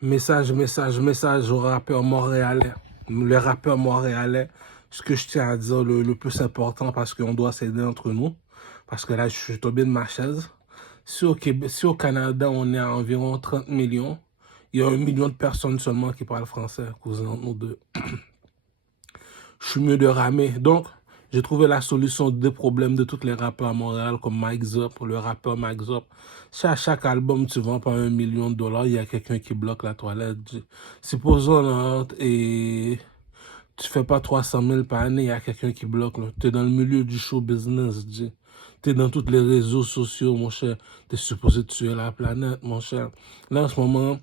Message au rappeur montréalais. Le rappeur montréalais, ce que je tiens à dire, le plus important, parce qu'on doit s'aider entre nous, parce que là, je suis tombé de ma chaise. Si au Québec, si au Canada, on est à environ 30 millions, il y a 1 million de personnes seulement qui parlent français, cousin, nous deux. Je suis mieux de ramer. Donc, j'ai trouvé la solution des problèmes de tous les rappeurs à Montréal, comme Mike Zop, le rappeur Mike Zop. Si à chaque album, tu vends pas 1 million de dollars, il y a quelqu'un qui bloque la toilette. Supposons, là, et tu fais pas 300 000 par année, il y a quelqu'un qui bloque. Tu es dans le milieu du show business. Tu es dans tous les réseaux sociaux, mon cher. Tu es supposé tuer la planète, mon cher. Là, en ce moment,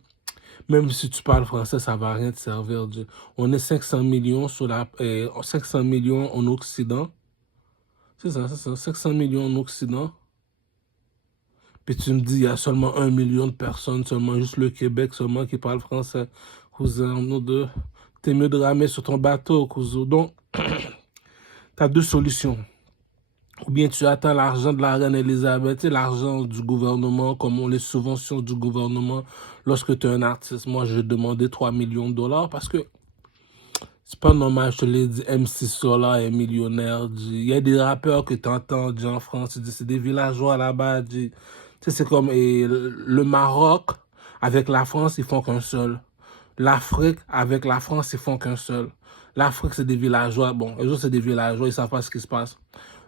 même si tu parles français, ça va rien te servir. On est 500 millions 500 millions en Occident. C'est ça, 500 millions en Occident. Puis tu me dis, il y a seulement 1 million de personnes, seulement juste le Québec, seulement qui parle français. Cousin, nous deux, t'es mieux de ramer sur ton bateau, cousin. Donc, t'as deux solutions. Ou bien tu attends l'argent de la reine Elisabeth, l'argent du gouvernement, comme on les subventions du gouvernement lorsque tu es un artiste. Moi, j'ai demandé 3 millions de dollars parce que c'est pas normal, je te l'ai dit, MC Solar est millionnaire. Il y a des rappeurs que tu entends en France, c'est des villageois là-bas. Tu sais, c'est comme le Maroc avec la France, ils font qu'un seul. L'Afrique avec la France, ils font qu'un seul. L'Afrique, c'est des villageois. Bon, eux autres, c'est des villageois, ils savent pas ce qui se passe.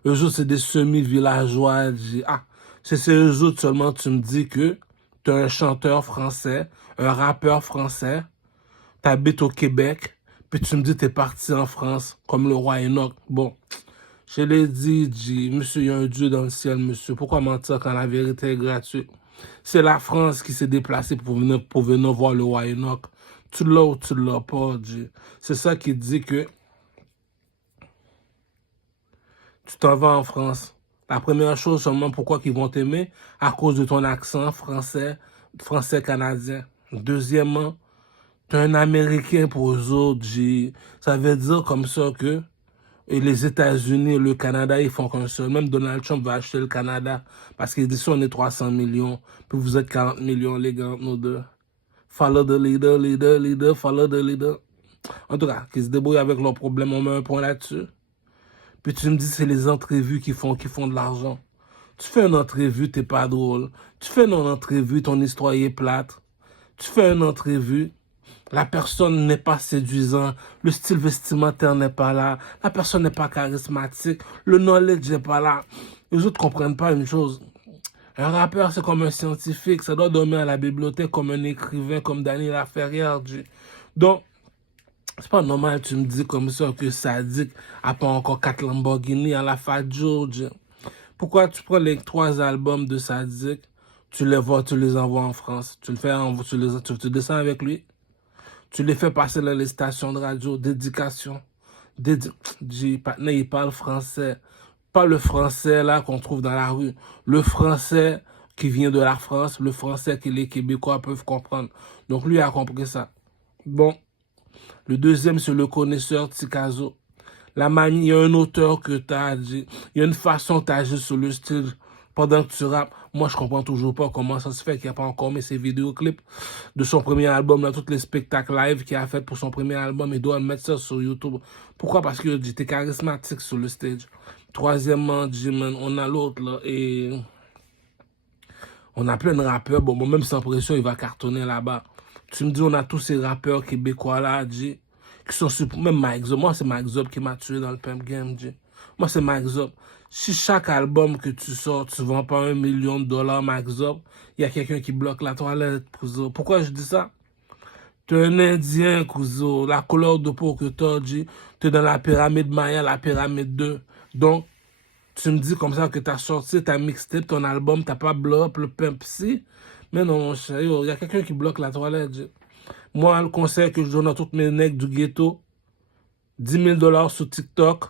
Eux autres, c'est des semi-villageois. Ah, c'est eux autres seulement, tu me dis que tu es un chanteur français, un rappeur français, tu habites au Québec, puis tu me dis que tu es parti en France, comme le roi Enoch. Bon, je l'ai dit, monsieur, il y a un Dieu dans le ciel, monsieur. Pourquoi mentir quand la vérité est gratuite? C'est la France qui s'est déplacée pour venir voir le roi Enoch. Tu l'as ou tu l'as pas, G. C'est ça qui dit que tu t'en vas en France. La première chose seulement, pourquoi ils vont t'aimer? À cause de ton accent français, français-canadien. Deuxièmement, tu es un Américain pour eux autres, G. Ça veut dire comme ça que les États-Unis et le Canada, ils font qu'un seul. Même Donald Trump va acheter le Canada parce qu'il dit si on est 300 millions, puis vous êtes 40 millions, les gars, nous deux. Follow the leader, leader, leader, follow the leader. En tout cas, qu'ils se débrouillent avec leurs problèmes, on met un point là-dessus. Puis tu me dis c'est les entrevues qui font de l'argent. Tu fais une entrevue, t'es pas drôle. Tu fais une entrevue, ton histoire est plate. Tu fais une entrevue, la personne n'est pas séduisante, le style vestimentaire n'est pas là, la personne n'est pas charismatique, le knowledge n'est pas là. Les autres ne comprennent pas une chose. Un rappeur, c'est comme un scientifique, ça doit dormir à la bibliothèque comme un écrivain, comme Daniel Laferrière. Donc, c'est pas normal, tu me dis comme ça que Sadik a pas encore 4 Lamborghini à la Fadjo. Pourquoi tu prends les 3 albums de Sadik, tu les vois, tu les envoies en France, tu te descends avec lui, tu les fais passer dans les stations de radio, dédication. Il parle français. Pas le français là qu'on trouve dans la rue. Le français qui vient de la France, le français que les Québécois peuvent comprendre. Donc lui a compris ça. Bon, le deuxième, c'est le connaisseur Tikazo. La manie, il y a un auteur que tu as dit, il y a une façon que tu agis sur le style pendant que tu rappes. Moi, je comprends toujours pas comment ça se fait qu'il n'a pas encore mis ses vidéoclips de son premier album, là, tous les spectacles live qu'il a fait pour son premier album. Il doit mettre ça sur YouTube. Pourquoi? Parce que tu es charismatique sur le stage. Troisièmement, Jiman, on a l'autre, là, et on a plein de rappeurs. Bon, même sans pression, il va cartonner là-bas. Tu me dis, on a tous ces rappeurs québécois là, G, qui sont super. Même Mike Zop. Moi, c'est Mike Zop qui m'a tué dans le pimp game, G. Moi, c'est Mike Zop. Si chaque album que tu sors, tu vends pas 1 million de dollars, Mike Zop, il y a quelqu'un qui bloque la toilette, cousin. Pourquoi je dis ça? Tu es un Indien, cousin. La couleur de peau que tu as, G, tu es dans la pyramide Maya, la pyramide 2. Donc, tu me dis comme ça que tu as sorti ta mixtape, ton album, tu n'as pas bloqué le pimp si. Mais non, mon cher, il y a quelqu'un qui bloque la toilette. Moi, le conseil que je donne à toutes mes nègres du ghetto, 10 000 $ sur TikTok,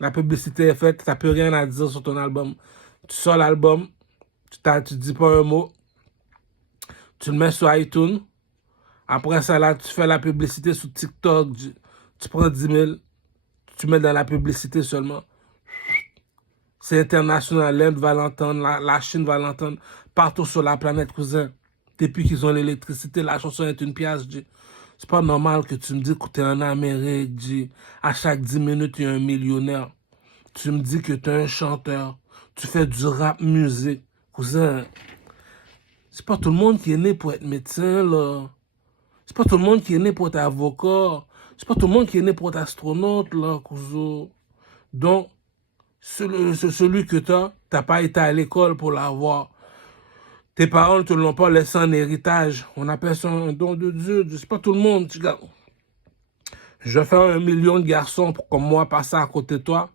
la publicité est faite, tu n'as plus rien à dire sur ton album. Tu sors l'album, tu dis pas un mot, tu le mets sur iTunes, après ça, là, tu fais la publicité sur TikTok, tu prends 10 000, tu mets dans la publicité seulement. C'est international, l'Inde va l'entendre, la Chine va l'entendre, partout sur la planète, cousin. Depuis qu'ils ont l'électricité, la chanson est une pièce, G. C'est pas normal que tu me dis que tu es en Amérique, G. À chaque 10 minutes, il y a un millionnaire. Tu me dis que tu es un chanteur. Tu fais du rap musique. Cousin, c'est pas tout le monde qui est né pour être médecin, là. C'est pas tout le monde qui est né pour être avocat. C'est pas tout le monde qui est né pour être astronaute, là, cousin. Donc, celui que t'as pas été à l'école pour l'avoir. Tes parents ne te l'ont pas laissé en héritage. On appelle ça un don de Dieu. C'est pas tout le monde, tu gars. Je vais faire 1 million de garçons pour comme moi passer à côté de toi.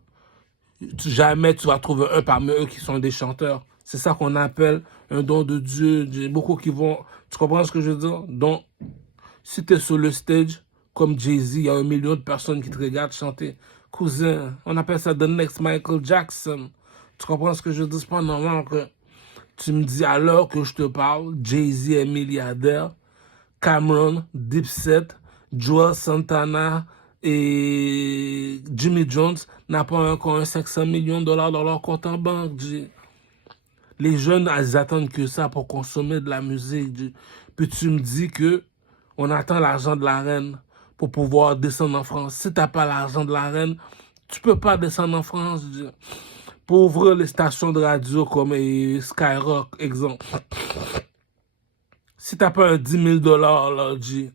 Jamais tu vas trouver un parmi eux qui sont des chanteurs. C'est ça qu'on appelle un don de Dieu. J'ai beaucoup qui vont... Tu comprends ce que je veux dire? Donc, si tu es sur le stage, comme Jay-Z, il y a 1 million de personnes qui te regardent chanter. Cousin, on appelle ça the next Michael Jackson. Tu comprends ce que je veux dire? C'est pas normal que tu me dis à l'heure que je te parle, Jay-Z est milliardaire, Cameron, Dipset, Joel Santana et Jimmy Jones n'a pas encore un 500 millions de dollars dans leur compte en banque. Les jeunes, ils attendent que ça pour consommer de la musique. Puis tu me dis que on attend l'argent de la reine pour pouvoir descendre en France. Si tu n'as pas l'argent de la reine, tu peux pas descendre en France. Pour ouvrir les stations de radio comme Skyrock, exemple. Si t'as pas un 10 000 $, là, G,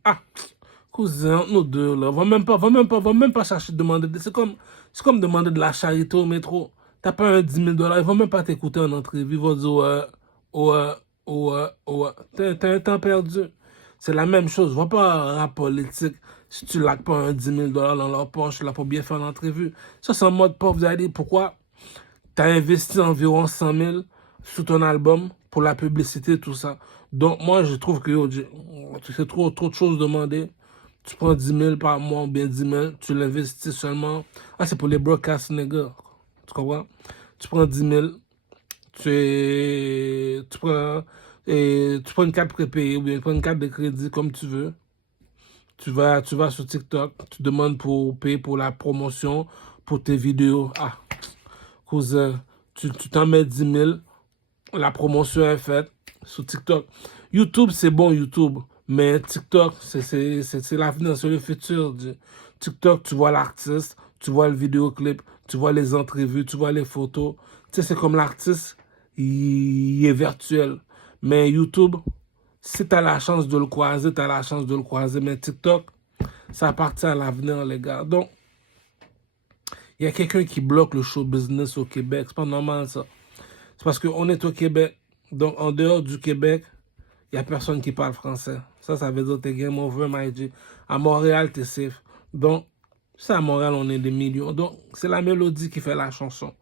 cousin, nous deux, là, va même pas chercher de demander. C'est comme demander de la charité au métro. T'as pas un 10 000 $, ils vont même pas t'écouter en entrevue. Ils vont dire, t'as un temps perdu. C'est la même chose. Va pas rap politique si tu lâches pas un 10 000 $ dans leur poche, là, pour bien faire l'entrevue. Ça, c'est en mode pauvre. Vous allez dire, pourquoi t'as investi environ 100 000 sur ton album pour la publicité, tout ça. Donc, moi, je trouve que c'est trop de choses demandées. Tu prends 10 000 par mois ou bien 10 000, tu l'investis seulement. Ah, c'est pour les broadcasts, nigga. Tu comprends? Tu prends 10 000, tu prends une carte prépayée ou bien tu prends une carte de crédit comme tu veux. Tu vas sur TikTok, tu demandes pour payer pour la promotion, pour tes vidéos. Ah, cousin, tu t'en mets 10 000, la promotion est faite sur TikTok. YouTube, c'est bon, YouTube. Mais TikTok, c'est l'avenir, c'est le futur. TikTok, tu vois l'artiste, tu vois le vidéoclip, tu vois les entrevues, tu vois les photos. Tu sais, c'est comme l'artiste, il est virtuel. Mais YouTube, si tu as la chance de le croiser, tu as la chance de le croiser. Mais TikTok, ça appartient à l'avenir, les gars. Donc, il y a quelqu'un qui bloque le show business au Québec. C'est pas normal, ça. C'est parce qu'on est au Québec. Donc, en dehors du Québec, il n'y a personne qui parle français. Ça veut dire que t'es game over, my G. À Montréal, t'es safe. Donc, c'est à Montréal, on est des millions. Donc, c'est la mélodie qui fait la chanson.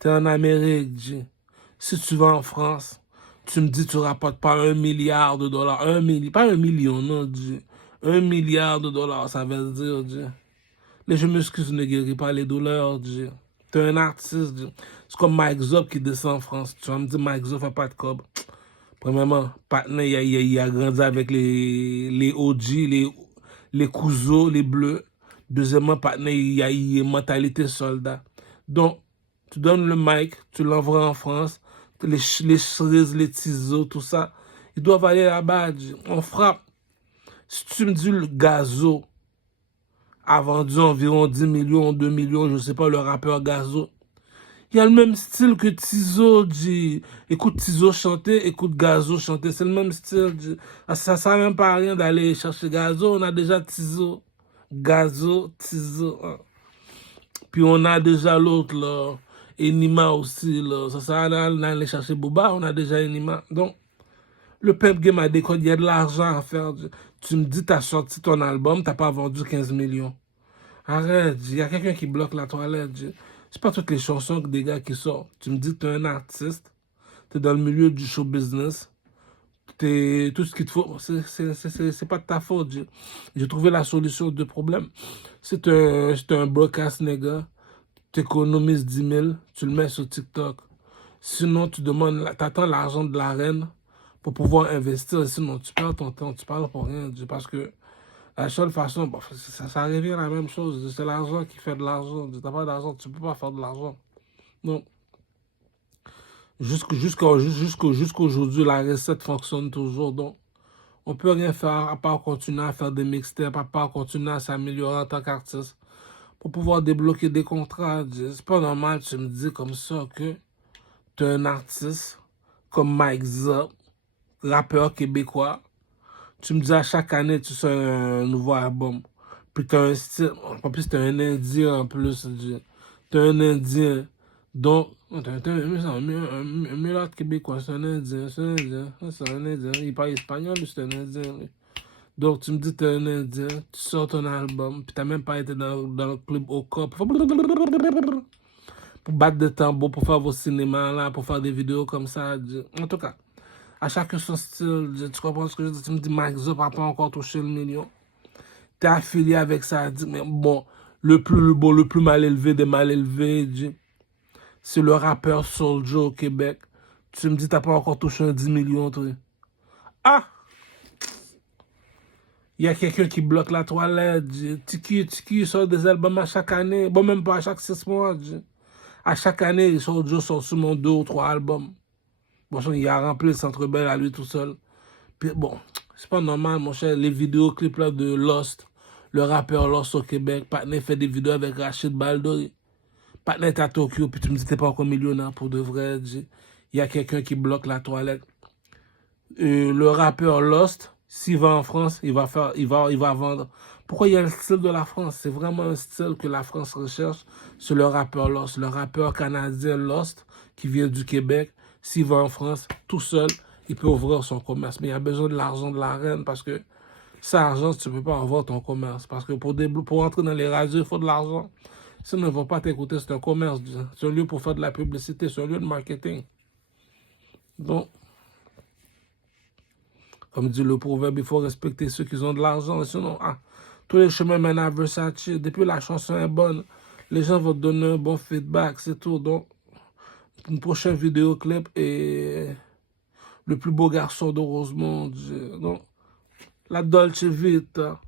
T'es en Amérique, G. Si tu vas en France, tu me dis tu rapportes pas 1 milliard de dollars. Pas 1 million, non, G. 1 milliard de dollars, ça veut dire, G. Mais je m'excuse, ne guéris pas les douleurs, G. T'es un artiste, G. C'est comme Mike Zop qui descend en France. Tu vas me dire, Mike Zop fait pas de cob. Premièrement, Patna, il a grandi avec les OG, les Kuzo, les Bleus. Deuxièmement, Patna, il a une mentalité soldat. Donc, tu donnes le mic, tu l'envoies en France, les cerises, les ciseaux, tout ça, ils doivent aller là-bas. On frappe. Si tu me dis le Gazo a vendu environ 10 millions, 2 millions, je ne sais pas, le rappeur Gazo, il y a le même style que Tizo, G. Écoute Tizo chanter, écoute Gazo chanter. C'est le même style, G. Ça ne sert même pas à rien d'aller chercher Gazo. On a déjà Tizo. Gazo, Tizo. Hein. Puis on a déjà l'autre, là. Enima aussi, là. Ça sert à rien d'aller chercher Booba. On a déjà Enima. Donc, le Pep Game a des codes. Il y a de l'argent à faire. G. Tu me dis, tu as sorti ton album, tu n'as pas vendu 15 millions. Arrête, il y a quelqu'un qui bloque la toilette, G. C'est pas toutes les chansons des gars qui sortent. Tu me dis que tu es un artiste, tu es dans le milieu du show business, tout ce qu'il te faut, c'est pas de ta faute. J'ai trouvé la solution aux deux problèmes. C'est un broadcast nigga, tu économises 10 000, tu le mets sur TikTok. Sinon, tu attends l'argent de la reine pour pouvoir investir. Sinon, tu perds ton temps, tu parles pour rien. Parce que la seule façon, bon, ça revient à la même chose. C'est l'argent qui fait de l'argent. Tu n'as pas d'argent, tu ne peux pas faire de l'argent. Donc, jusqu'aujourd'hui, la recette fonctionne toujours. Donc, On peut rien faire à part continuer à faire des mixtapes, à part continuer à s'améliorer en tant qu'artiste pour pouvoir débloquer des contrats. C'est pas normal, tu me dis comme ça que tu es un artiste comme Mike Zop, rappeur québécois. Tu me dis à chaque année, tu sors un nouveau album. Puis tu as un style, en plus, tu es un Indien en plus. Tu es un Indien. Donc, t'es un mulâtre québécois, c'est un Indien, c'est un Indien. Il parle espagnol, mais c'est un Indien. Lui. Donc, tu me dis que tu es un Indien, tu sors ton album, puis tu n'as même pas été dans le club au corps pour battre des tambours, pour faire vos cinémas, là, pour faire des vidéos comme ça. En tout cas, à chacun son style, tu comprends ce que je veux dire? Tu me dis, Mike Zop n'a pas encore touché le million. Tu es affilié avec ça, mais bon, le plus mal élevé des mal élevés, c'est le rappeur Soulja au Québec. Tu me dis, t'as pas encore touché un 10 millions, toi. Ah! Il y a quelqu'un qui bloque la toilette. Tiki sort des albums à chaque année. Bon, même pas à chaque 6 mois. À chaque année, Soulja sort seulement 2 ou 3 albums. Bon, il a rempli le Centre Bell à lui tout seul. Puis, bon, c'est pas normal, mon cher. Les vidéoclips là, de Lost, le rappeur Lost au Québec, Patnais fait des vidéos avec Rachid Baldori. Patnais est à Tokyo, puis tu me dis t'es pas encore millionnaire pour de vrai. Il y a quelqu'un qui bloque la toilette. Le rappeur Lost, s'il va en France, il va vendre. Pourquoi il y a le style de la France? C'est vraiment un style que la France recherche. C'est le rappeur Lost, le rappeur canadien Lost, qui vient du Québec. S'il va en France, tout seul, il peut ouvrir son commerce. Mais il a besoin de l'argent de la reine parce que sans argent, tu ne peux pas ouvrir ton commerce. Parce que pour entrer dans les radios, il faut de l'argent. Sinon, ils ne vont pas t'écouter. C'est un commerce. C'est un lieu pour faire de la publicité. C'est un lieu de marketing. Donc, comme dit le proverbe, il faut respecter ceux qui ont de l'argent. Sinon, tous les chemins mènent à Versace. Depuis la chanson est bonne, les gens vont te donner un bon feedback. C'est tout. Donc, une prochaine vidéoclip est le plus beau garçon de Rosemont. Donc, la Dolce Vita.